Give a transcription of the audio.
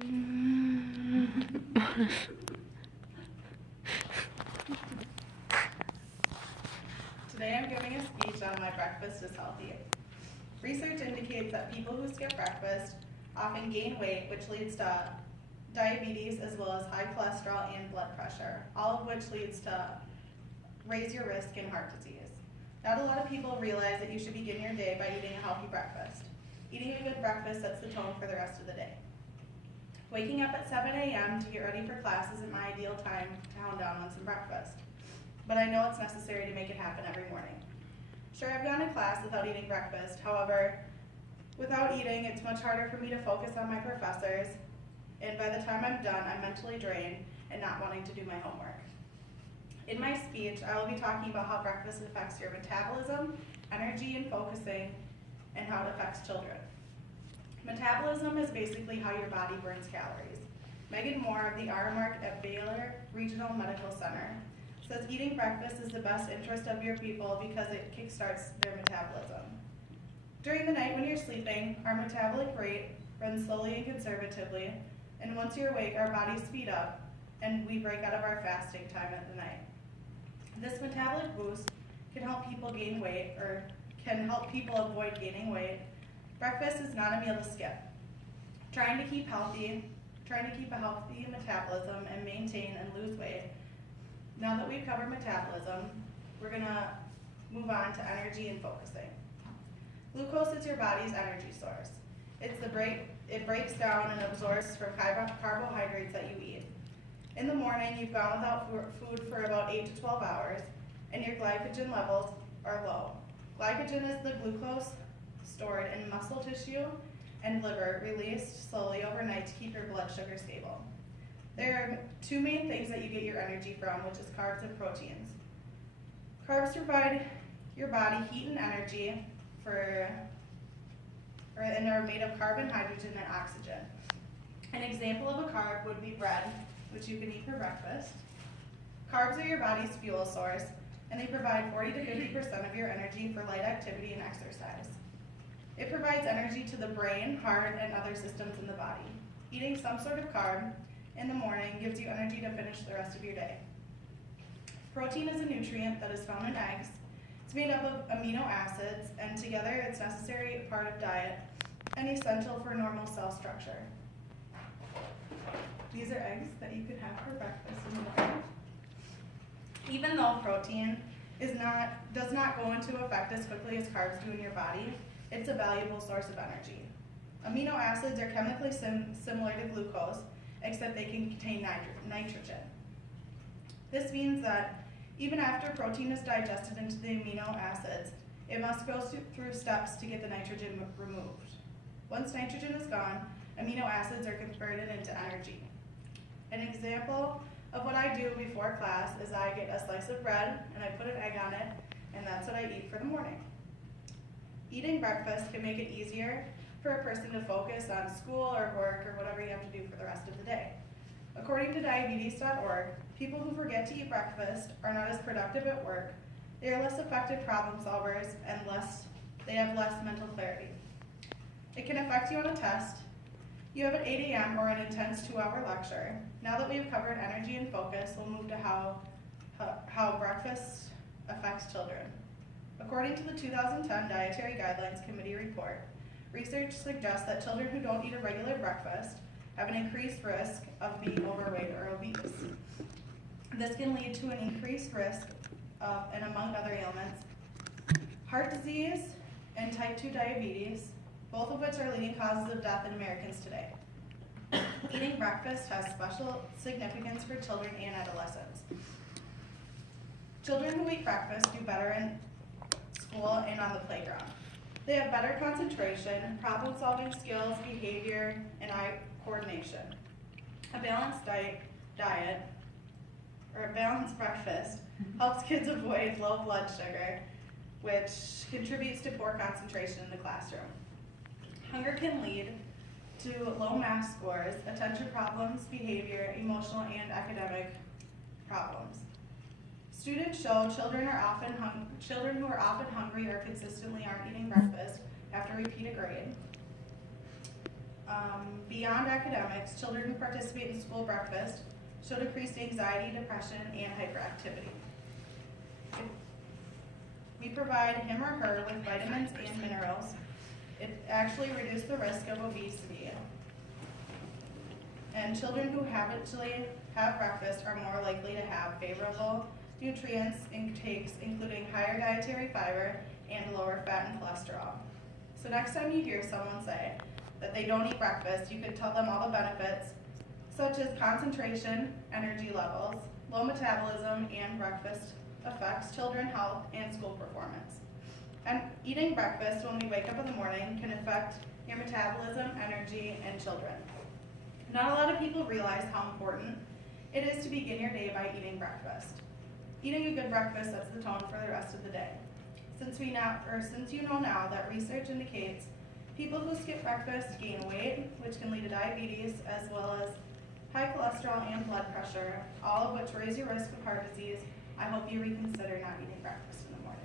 Today I'm giving a speech on why breakfast is healthy. Research indicates that people who skip breakfast often gain weight, which leads to diabetes as well as high cholesterol and blood pressure, all of which leads to raise your risk in heart disease. Not a lot of people realize that you should begin your day by eating a healthy breakfast. Eating a good breakfast sets the tone for the rest of the day. Waking up at 7 a.m. to get ready for class isn't my ideal time to hound down on some breakfast, but I know it's necessary to make it happen every morning. Sure, I've gone to class without eating breakfast. However, without eating, it's much harder for me to focus on my professors, and by the time I'm done, I'm mentally drained and not wanting to do my homework. In my speech, I will be talking about how breakfast affects your metabolism, energy, and focusing, and how it affects children. Metabolism is basically how your body burns calories. Megan Moore of the R Mark at Baylor Regional Medical Center says eating breakfast is the best interest of your people because it kickstarts their metabolism. During the night when you're sleeping, our metabolic rate runs slowly and conservatively, and once you're awake, our bodies speed up and we break out of our fasting time at the night. This metabolic boost can help people gain weight or can help people avoid gaining weight. Breakfast is not a meal to skip. Trying to keep a healthy metabolism and maintain and lose weight. Now that we've covered metabolism, we're gonna move on to energy and focusing. Glucose is your body's energy source. It breaks down and absorbs from carbohydrates that you eat. In the morning, you've gone without food for about 8 to 12 hours, and your glycogen levels are low. Glycogen is the glucose stored in muscle tissue and liver, released slowly overnight to keep your blood sugar stable. There are two main things that you get your energy from, which is carbs and proteins. Carbs provide your body heat and energy and are made of carbon, hydrogen, and oxygen. An example of a carb would be bread, which you can eat for breakfast. Carbs are your body's fuel source, and they provide 40 to 50% of your energy for light activity and exercise. It provides energy to the brain, heart, and other systems in the body. Eating some sort of carb in the morning gives you energy to finish the rest of your day. Protein is a nutrient that is found in eggs. It's made up of amino acids, and together it's a necessary part of diet and essential for normal cell structure. These are eggs that you could have for breakfast in the morning. Even though protein does not go into effect as quickly as carbs do in your body, it's a valuable source of energy. Amino acids are chemically similar to glucose, except they can contain nitrogen. This means that even after protein is digested into the amino acids, it must go through steps to get the nitrogen removed. Once nitrogen is gone, amino acids are converted into energy. An example of what I do before class is I get a slice of bread and I put an egg on it, and that's what I eat for the morning. Eating breakfast can make it easier for a person to focus on school or work or whatever you have to do for the rest of the day. According to diabetes.org, people who forget to eat breakfast are not as productive at work, they are less effective problem solvers, and they have less mental clarity. It can affect you on a test. You have an 8 a.m. or an intense 2-hour lecture. Now that we've covered energy and focus, we'll move to how breakfast affects children. According to the 2010 Dietary Guidelines Committee report, research suggests that children who don't eat a regular breakfast have an increased risk of being overweight or obese. This can lead to an increased risk of, and among other ailments, heart disease and type 2 diabetes, both of which are leading causes of death in Americans today. Eating breakfast has special significance for children and adolescents. Children who eat breakfast do better in school and on the playground. They have better concentration, problem-solving skills, behavior, and eye coordination. A balanced diet, or a balanced breakfast, helps kids avoid low blood sugar, which contributes to poor concentration in the classroom. Hunger can lead to low math scores, attention problems, behavior, emotional, and academic problems. Students show children who are often hungry or consistently aren't eating breakfast have to repeat a grade. Beyond academics, children who participate in school breakfast show decreased anxiety, depression, and hyperactivity. We provide him or her with vitamins and minerals. It actually reduces the risk of obesity. And children who habitually have breakfast are more likely to have favorable nutrients intakes, including higher dietary fiber and lower fat and cholesterol. So next time you hear someone say that they don't eat breakfast, you could tell them all the benefits, such as concentration, energy levels, low metabolism, and breakfast affects children's health and school performance. And eating breakfast when we wake up in the morning can affect your metabolism, energy, and children. Not a lot of people realize how important it is to begin your day by eating breakfast. Eating a good breakfast sets the tone for the rest of the day. Since you know now that research indicates people who skip breakfast gain weight, which can lead to diabetes, as well as high cholesterol and blood pressure, all of which raise your risk of heart disease, I hope you reconsider not eating breakfast in the morning.